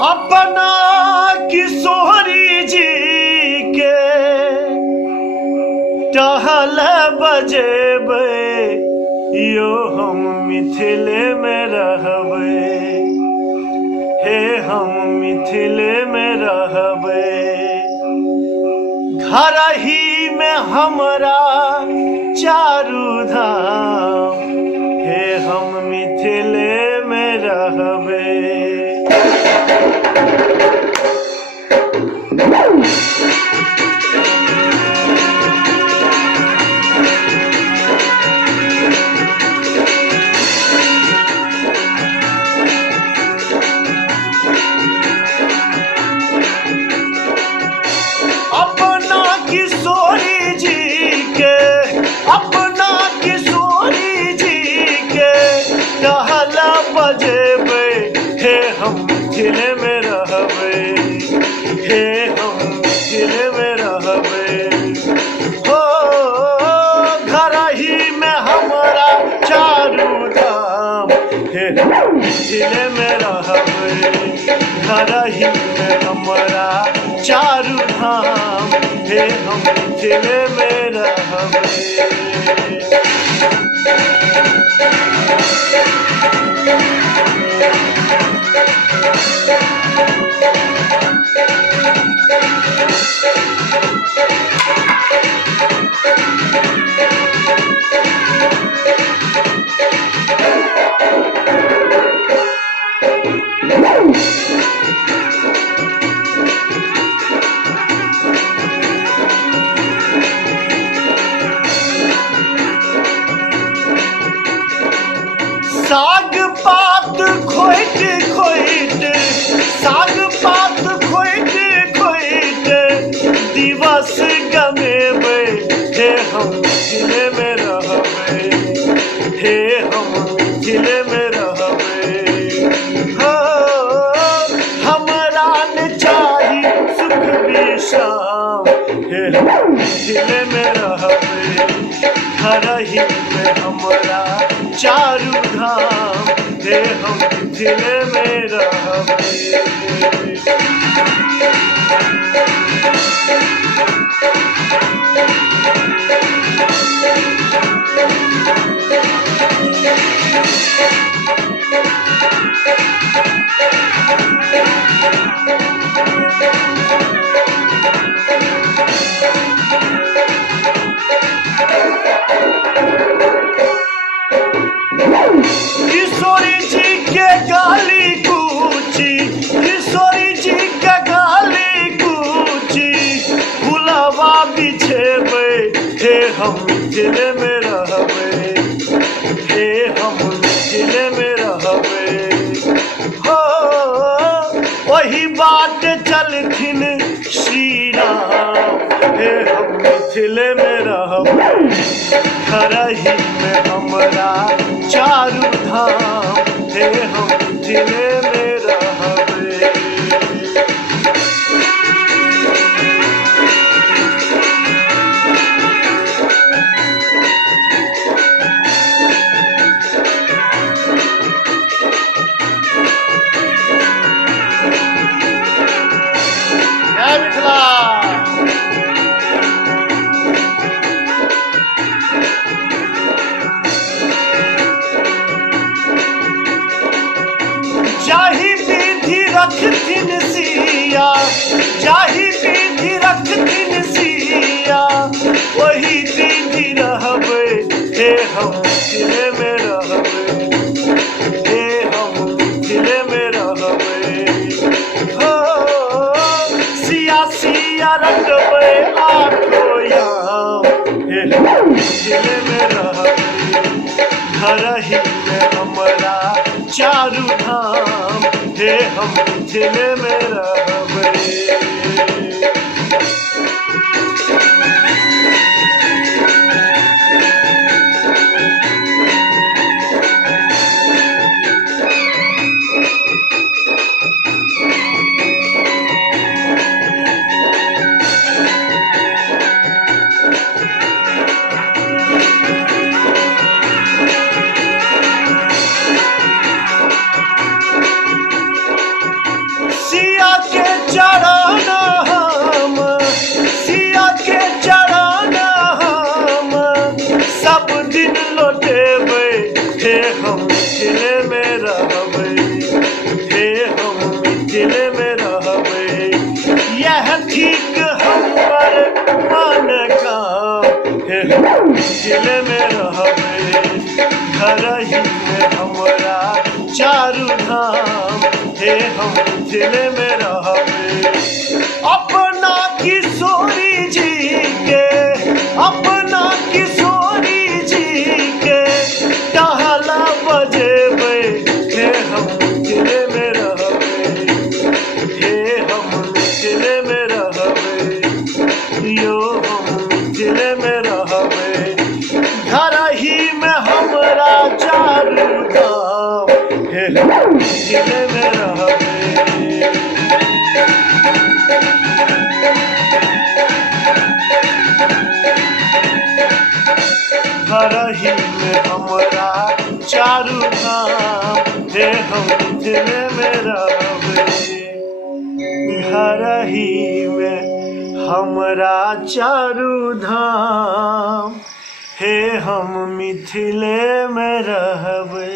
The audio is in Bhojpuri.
अपना किशोरी जी के टहल बजेबे यो हम मिथिले में रहबे, हे हम मिथिले में रहबे। घर ही में हमरा चारू धाम, हे हम मिथिले में रहबे। अपना किशोरी जी के, अपना किशोरी जी के टहल बजेबे, हे हम मिथिले में रहबे, हे हम मिथिले में रहबे। हो घर ही में हमरा चारू धाम, हे हम मिथिले में रहबे। घर ही में हमरा चारू धाम, हे हम मिथिले में रहबे। साग पात खोइट खोइट, साग पात खोइट खोइट दिवस गमेबे, हे हम मिथिले में रहबे, हे हम मिथिले में रहबे। हो हमरा न चाही सुख विश्राम, हे हम मिथिले में रहबे। घर ही में हमरा चारू धाम, हे हम मिथिले में रहबे। किशोरी जी के गाली कूची, किशोरी जी के गाली कूची फुलवा बिछेबे, हे हम मिथिले में रहबे, हे हम मिथिले में रहबे। हो वही बात चलथिन श्री राम, हे हम मिथिले में रहबे। घर ही में हमरा चारू धाम, हे हम मिथिले में रहबे। जय मिथिला। जाहि विधि रखथिन सिया, जाहि विधि रखथिन सिया, वही विधि रहबे, हे हम मिथिले में रहबे, हे हम मिथिले में रहबे। हो सिया सिया रटबे आठो याम, हे हम मिथिले में रहबे। घर ही में हमरा चारू धाम, हे हम मिथिले में रहबे। धाम हे हम मिथिले में रहबे। अपना किशोरी जी के अपना किशोरी जी के टहला बजेबे हे हम मिथिले में रहबे। हे हम मिथिले में रहबे यो हम मिथिले में रहबे। घर ही में हमरा चारू धाम हे हम मिथिले में रहबे। घर ही में हमरा चारू धाम हे हम मिथिले में रहबे। घर ही में हमरा चारू धाम हे हम मिथिले में रहबे।